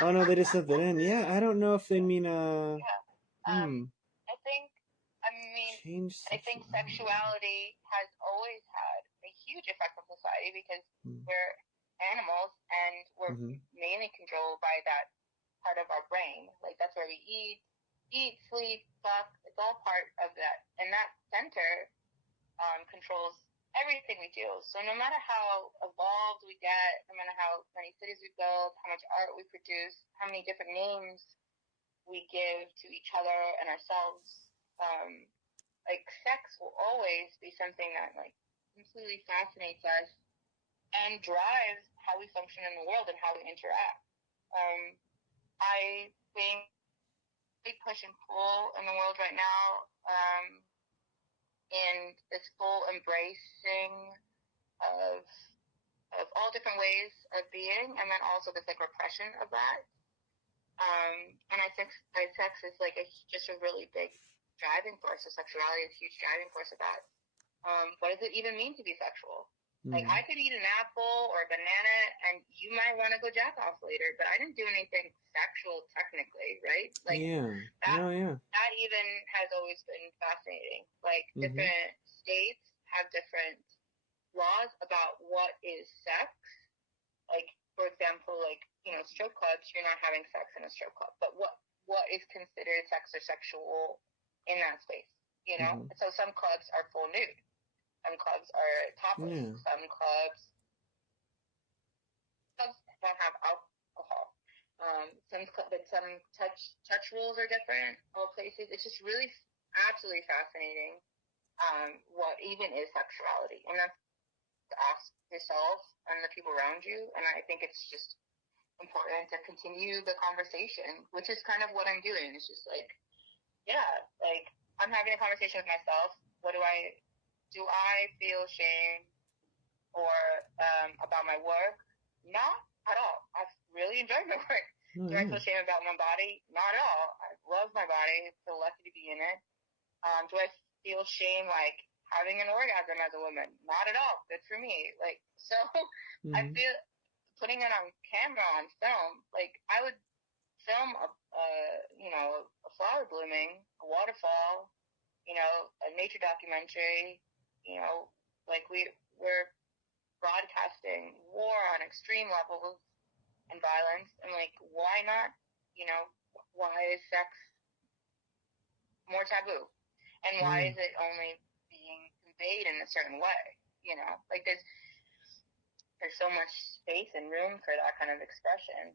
Oh no, they just sent that in. Yeah, I don't know if they mean Yeah. hmm I think. I mean, change I think sexuality. sexuality has always had a huge effect on society because Hmm. we're animals and we're Mm-hmm. mainly controlled by that part of our brain. Like that's where we eat, sleep, fuck. It's all part of that, and that center controls everything we do. So no matter how evolved we get, no matter how many cities we build, how much art we produce, how many different names we give to each other and ourselves, like sex will always be something that like completely fascinates us and drives how we function in the world and how we interact. Um, I think big push and pull in the world right now, in this full embracing of all different ways of being, and then also this like repression of that. And sex is like just a really big driving force. So sexuality is a huge driving force of that. What does it even mean to be sexual? Like Hmm. I could eat an apple or a banana, and you might want to go jack off later, but I didn't do anything sexual technically, right? Like Yeah. that. Oh yeah. That even has always been fascinating. Like Mm-hmm. different states have different laws about what is sex. Like for example, like strip clubs, you're not having sex in a strip club, but what is considered sex or sexual in that space? Mm-hmm. So some clubs are full nude, some clubs are topless, Yeah. some clubs don't have alcohol. Some touch rules are different. All places. It's just really absolutely fascinating. What even is sexuality, and that's to ask yourself and the people around you. And I think it's just important to continue the conversation, which is kind of what I'm doing. It's just like, yeah, like I'm having a conversation with myself. What do I feel shame or about my work? Not at all. I've really enjoyed my work. Oh, Do I yeah. feel shame about my body? Not at all. I love my body. Feel lucky to be in it. Do I feel shame like having an orgasm as a woman? Not at all. Good for me. Like, so I Mm-hmm. feel putting it on camera, on film, like I would film a flower blooming, a waterfall, a nature documentary, like we're broadcasting war on extreme levels and violence, and like why not, why is sex more taboo? And why Yeah. is it only being conveyed in a certain way? Like there's so much space and room for that kind of expression.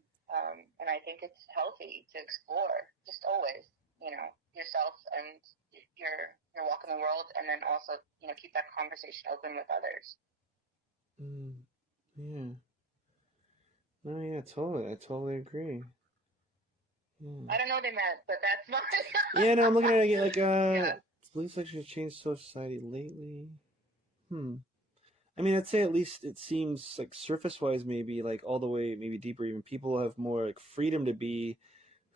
And I think it's healthy to explore just always, yourself and your walk in the world, and then also, keep that conversation open with others. Mm. Yeah. Oh, yeah, totally. I totally agree. Yeah. I don't know what they meant, but that's my Yeah, no, I'm looking at it like, yeah. beliefs actually changed society lately. Hmm. I mean, I'd say at least it seems like surface wise, maybe like all the way, maybe deeper, even people have more like freedom to be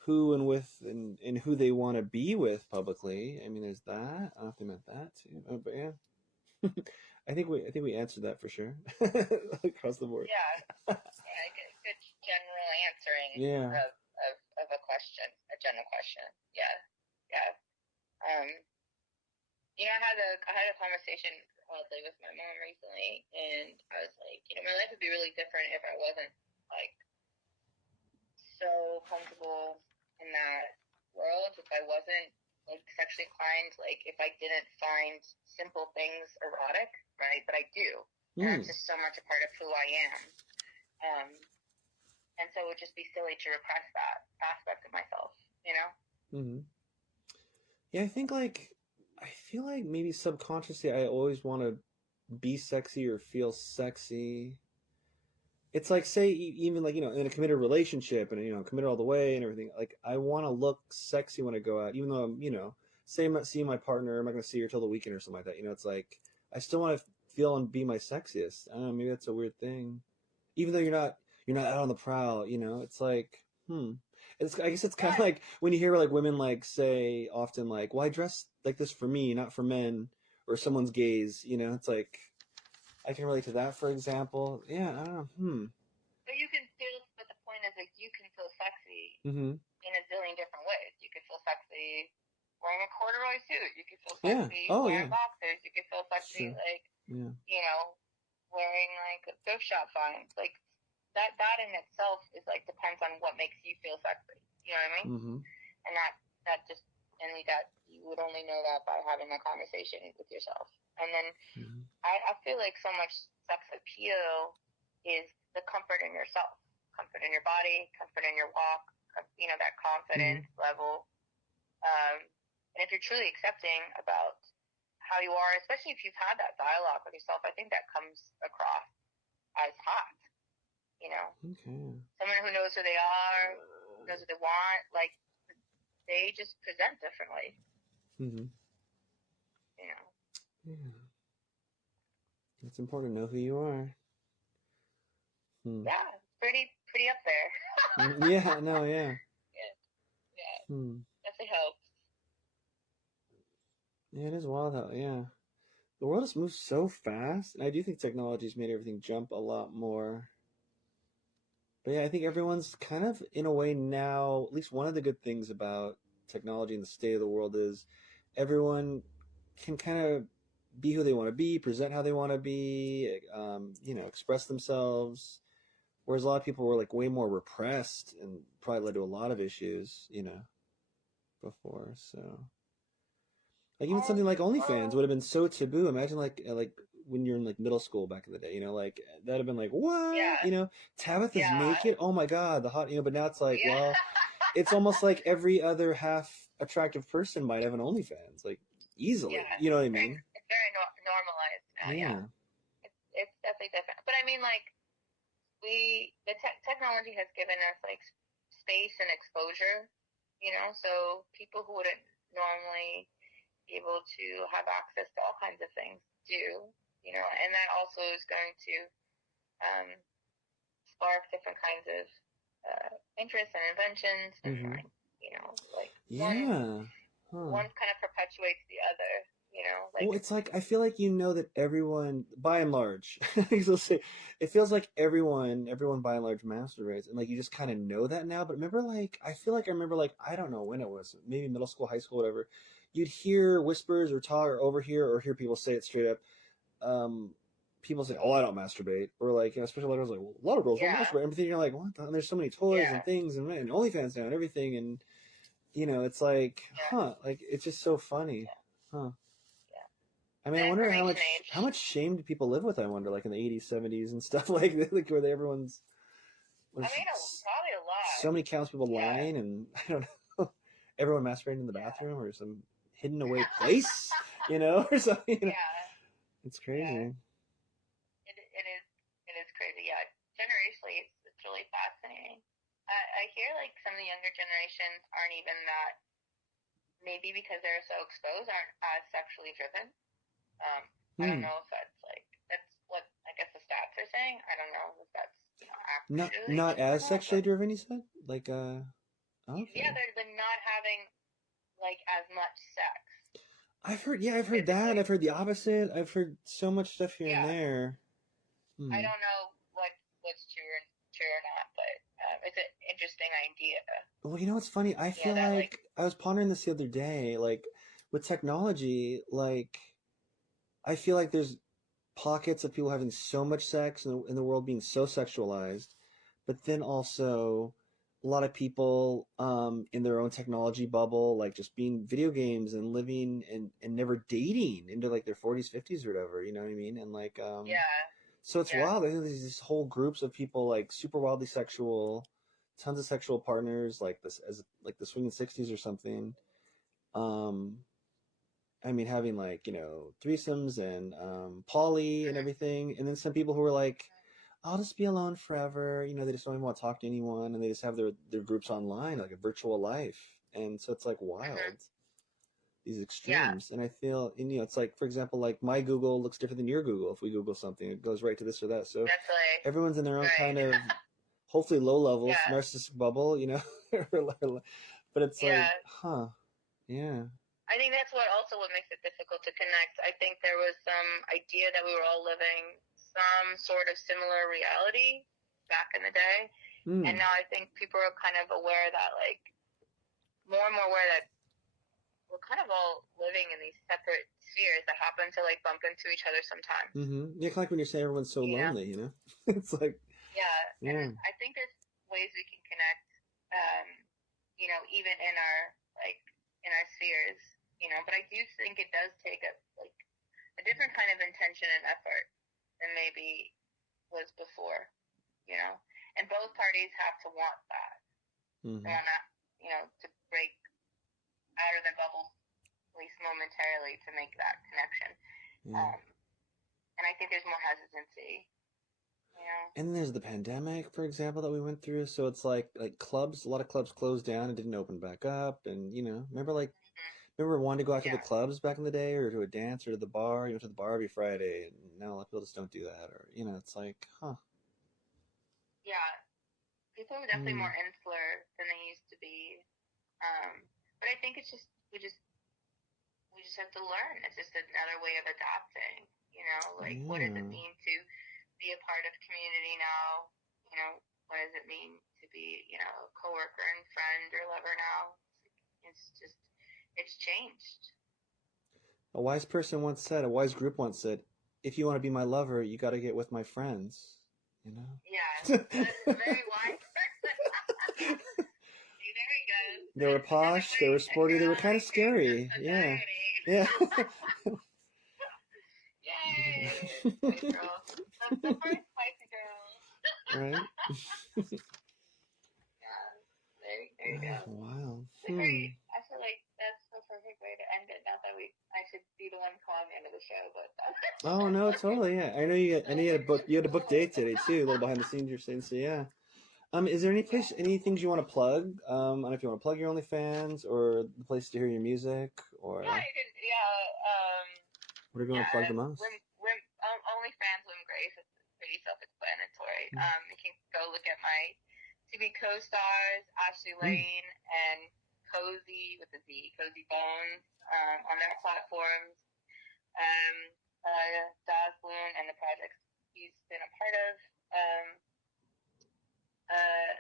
who and with and who they want to be with publicly. I mean, there's that. I don't know if they meant that too, but yeah, I think we answered that for sure across the board. Yeah, yeah, good general answering Yeah. of, of a question, a general question. Yeah, yeah. Um, I had a conversation oddly with my mom recently, and I was like, my life would be really different if I wasn't like so comfortable in that world. If I wasn't like sexually inclined, like if I didn't find simple things erotic, right? But I do, and that's Mm. just so much a part of who I am. Um, and so it would just be silly to repress that aspect of myself, you know? Hmm. Yeah, I feel like maybe subconsciously I always want to be sexy or feel sexy. It's like say even like in a committed relationship and committed all the way and everything. Like I want to look sexy when I go out, even though I'm say I'm not seeing my partner, I'm not gonna see her till the weekend or something like that. It's like I still want to feel and be my sexiest. I don't know, maybe that's a weird thing. Even though you're not out on the prowl, it's like I guess it's kind of Yeah, like when you hear like women like say often like, "Well, I dress like this for me, not for men," or someone's gaze. It's like I can relate to that, for example. Yeah, I don't know. but the point is like you can feel sexy Mm-hmm. in a zillion different ways. You can feel sexy wearing a corduroy suit. You can feel Yeah. sexy Oh, wearing yeah. boxers. You can feel It's sexy true. like, Yeah. you know, wearing like thrift shop finds. Like that in itself is like depends on what makes you feel sexy. You know what I mean? Mm-hmm. And that just only that you would only know that by having a conversation with yourself. And then Mm-hmm. I feel like so much sex appeal is the comfort in yourself, comfort in your body, comfort in your walk, that Mm-hmm. confidence level. And if you're truly accepting about how you are, especially if you've had that dialogue with yourself, I think that comes across as hot. You know, Okay. someone who knows who they are, knows what they want, like they just present differently. Mm-hmm. You know, Yeah. It's important to know who you are. Hmm. yeah, pretty up there. Yeah. No. Yeah. Yeah, yeah, Hmm. definitely helps. Yeah. It is wild how. Yeah. The world has moved so fast, and I do think technology's made everything jump a lot more. But yeah, I think everyone's kind of in a way now. At least one of the good things about technology and the state of the world is everyone can kind of be who they want to be, present how they want to be, express themselves. Whereas a lot of people were like way more repressed and probably led to a lot of issues, before. So like even something like OnlyFans Oh, would have been so taboo. Imagine like when you're in like middle school back in the day, like that'd have been like, what? Yeah. Tabitha's Yeah. naked? Oh my God, the hot, but now it's like, Yeah. well, it's almost like every other half attractive person might have an OnlyFans, like easily. Yeah. You know what I mean? It's very normalized now. Yeah. Yeah. It's definitely different. But I mean, like, the technology has given us like space and exposure, so people who wouldn't normally be able to have access to all kinds of things do, and that also is going to um, spark different kinds of interests and inventions, and Mm-hmm. like Yeah. Huh. one kind of perpetuates the other, like. Well, it's like I feel like that everyone, by and large, it feels like everyone by and large masturbates, and like you just kind of know that now. But remember, like I feel like I remember, like I don't know when it was, maybe middle school, high school, whatever. You'd hear whispers or talk or overhear or hear people say it straight up. Um, People say, "Oh, I don't masturbate," or like, especially like, I was like, well, "A lot of girls don't Yeah. masturbate." Everything you're like, "What?" And there's so many toys Yeah. and things and OnlyFans now and everything, and it's like, Yeah. huh? Like it's just so funny, Yeah. huh? Yeah. I mean, The I wonder information age. how much shame do people live with? I wonder, like in the 80s, 70s, and stuff like that, like where everyone's I was mean, probably a lot. so many countless people Yeah. lying, and I don't know, everyone masturbating in the Yeah. bathroom or some hidden away place, or something. Yeah. It's Yeah. crazy. It is crazy. Yeah. Generationally, it's really fascinating. I hear like some of the younger generations aren't even that, maybe because they're so exposed, aren't as sexually driven. I don't Hmm. know if that's what I guess the stats are saying. I don't know if that's actually Not true or as not, sexually but driven. You said like yeah, okay. they're not having like as much sex. I've heard that. Physically. I've heard the opposite. I've heard so much stuff here and Yeah. there. I Hmm. don't know what's true or not, but it's an interesting idea. Well, what's funny? I feel That like. like I was pondering this the other day, like with technology, like I feel like there's pockets of people having so much sex in the world being so sexualized, but then also a lot of people in their own technology bubble, like just being video games and living and never dating into like their 40s, 50s or whatever, you know what I mean? And like Yeah. so it's Yeah. wild. I think there's these whole groups of people like super wildly sexual, tons of sexual partners, like this as like the swinging 60s or something. Um, I mean, having like threesomes and poly and Mm-hmm. everything, and then some people who are like, "I'll just be alone forever." They just don't even want to talk to anyone, and they just have their groups online, like a virtual life, and so it's like Mm-hmm. wild these Yeah. extremes. And I feel, and it's like, for example, like my Google looks different than your Google. If we Google something, it goes right to this or that. So That's like everyone's in their own right. kind of hopefully low level Yeah. narcissistic bubble, but it's like, Yeah. huh, yeah. I think that's what makes it difficult to connect. I think there was some idea that we were all living some sort of similar reality back in the day, and Hmm. now I think people are kind of aware that, like, more and more aware that we're kind of all living in these separate spheres that happen to like bump into each other sometimes. Mm-hmm. Yeah, like when you're saying everyone's so You know? lonely, it's like, Yeah, and yeah. I think there's ways we can connect. Um, even in our like in our spheres. But I do think it does take a different kind of intention and effort than maybe was before. You know, and both parties have to want that. They Mm-hmm. want to, to break out of the bubble at least momentarily to make that connection. Yeah. Um, and I think there's more hesitancy. And then there's the pandemic, for example, that we went through. So it's like clubs, a lot of clubs closed down and didn't open back up. And Mm-hmm. remember wanting to go out to the Yeah. clubs back in the day, or to a dance, or to the bar. You went to the bar every Friday, and now a lot of people just don't do that. Or it's like, huh. Yeah. People are definitely Hmm. more insular than they used to be. But I think it's just we just have to learn. It's just another way of adapting. Like, what does it Yeah. mean to be a part of community now? What does it mean to be, a coworker and friend or lover now? It's just, it's changed. A wise group once said, "If you want to be my lover, you got to get with my friends." You Yeah, know. that's a very wise person. See, there he goes. They were Another posh. They were great sporty. They were kind analogy of to scary. Yeah. society. Yeah. Yay! Spice Girl. The first Spicy Girl. Right? Yeah. There you go. Oh, wow. It's a great. I feel like that's the perfect way to end it. Not that I should be the one calling the end of the show, but Oh no, totally. Yeah, I know you had a book. You had a book date today too. A little behind the scenes, you're saying. So yeah. Is there yeah. any things you want to plug? I don't know if you want to plug your OnlyFans or the place to hear your music Yeah, or you can. Yeah. whatever you want to plug Yeah. the most. OnlyFans Whim Grace. It's pretty self-explanatory. Mm. You can go look at my TV co-stars Ashley Mm. Lane and Cozy with a Z, Cozy Bones, on their platforms. Um, Daz Loon and the projects he's been a part of. Um, uh,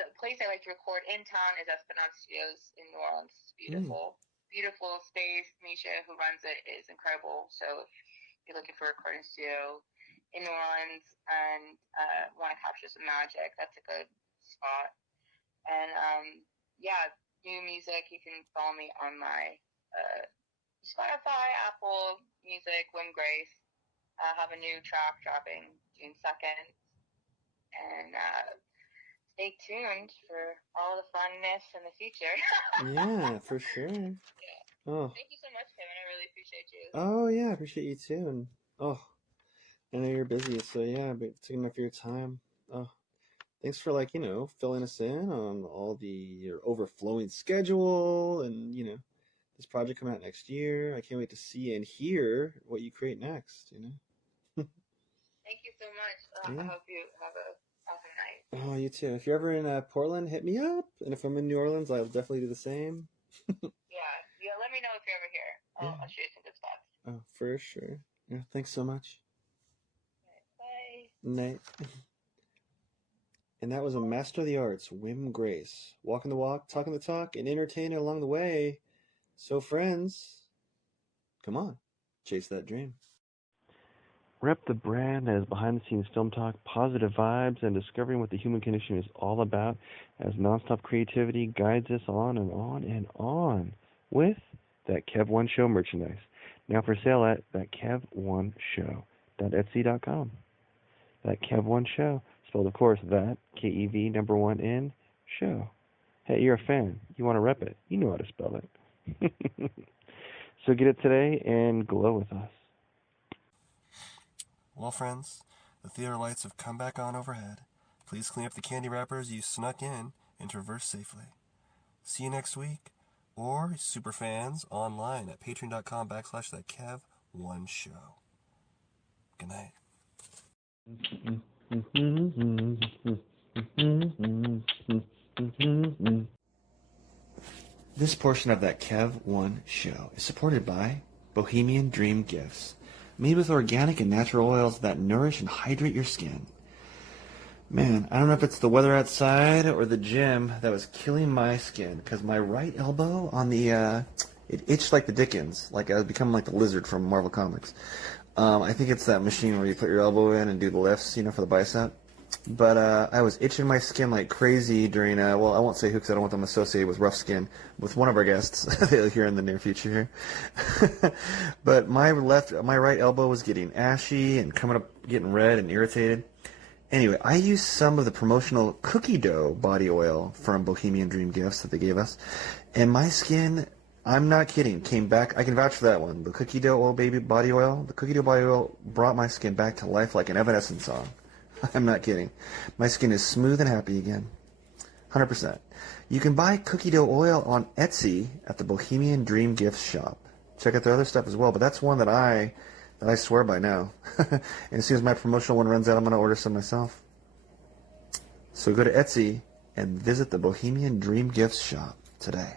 the place I like to record in town is Esplanade Studios in New Orleans. It's Mm. beautiful, beautiful space. Misha, who runs it, is incredible. So if you're looking for a recording studio in New Orleans and want to capture some magic, that's a good spot. And yeah, new music. You can follow me on my Spotify, Apple Music, Whim Grace. I have a new track dropping June 2nd. And stay tuned for all the funness in the future. Yeah, for sure. Yeah. Oh. Thank you so much, Kevin. I really appreciate you. Oh yeah, I appreciate you too. And oh, I know you're busy, so yeah, but taking enough of your time. Oh, thanks for filling us in on all your overflowing schedule and this project coming out next year. I can't wait to see and hear what you create next. Thank you so much. I Yeah. hope you have a awesome night. Oh, you too. If you're ever in Portland, hit me up. And if I'm in New Orleans, I'll definitely do the same. Yeah. Let me know if you're ever here. Yeah. I'll show you some good spots. Oh, for sure. Yeah. Thanks so much. Right, bye. Night. And that was a master of the arts, Whim Grace. Walking the walk, talking the talk, and entertaining along the way. So, friends, come on, chase that dream. Rep the brand that is behind the scenes film talk, positive vibes, and discovering what the human condition is all about as nonstop creativity guides us on and on and on with that Kev1 Show merchandise. Now for sale at thatkev1show.etsy.com. That Kev1 Show, spelled of course that KEV number one N show. Hey, you're a fan. You want to rep it. You know how to spell it. So get it today and glow with us. Well, friends, the theater lights have come back on overhead. Please clean up the candy wrappers you snuck in and traverse safely. See you next week, or superfans online at patreon.com/thatkev1show. Good night. This portion of that Kev1 show is supported by Bohemian Dream Gifts, made with organic and natural oils that nourish and hydrate your skin. Man, I don't know if it's the weather outside or the gym that was killing my skin, because my right elbow on the, it itched like the Dickens, like I was becoming like the lizard from Marvel Comics. I think it's that machine where you put your elbow in and do the lifts, for the bicep. But I was itching my skin like crazy during, well, I won't say who because I don't want them associated with rough skin, with one of our guests here in the near future here. But my right elbow was getting ashy and coming up, getting red and irritated. Anyway, I used some of the promotional cookie dough body oil from Bohemian Dream Gifts that they gave us, and my skin, I'm not kidding, came back. I can vouch for that one. The cookie dough oil body oil, the cookie dough body oil brought my skin back to life like an Evanescence song. I'm not kidding. My skin is smooth and happy again. 100%. You can buy cookie dough oil on Etsy at the Bohemian Dream Gifts shop. Check out their other stuff as well, but that's one that I swear by now. And as soon as my promotional one runs out, I'm going to order some myself. So go to Etsy and visit the Bohemian Dream Gifts shop today.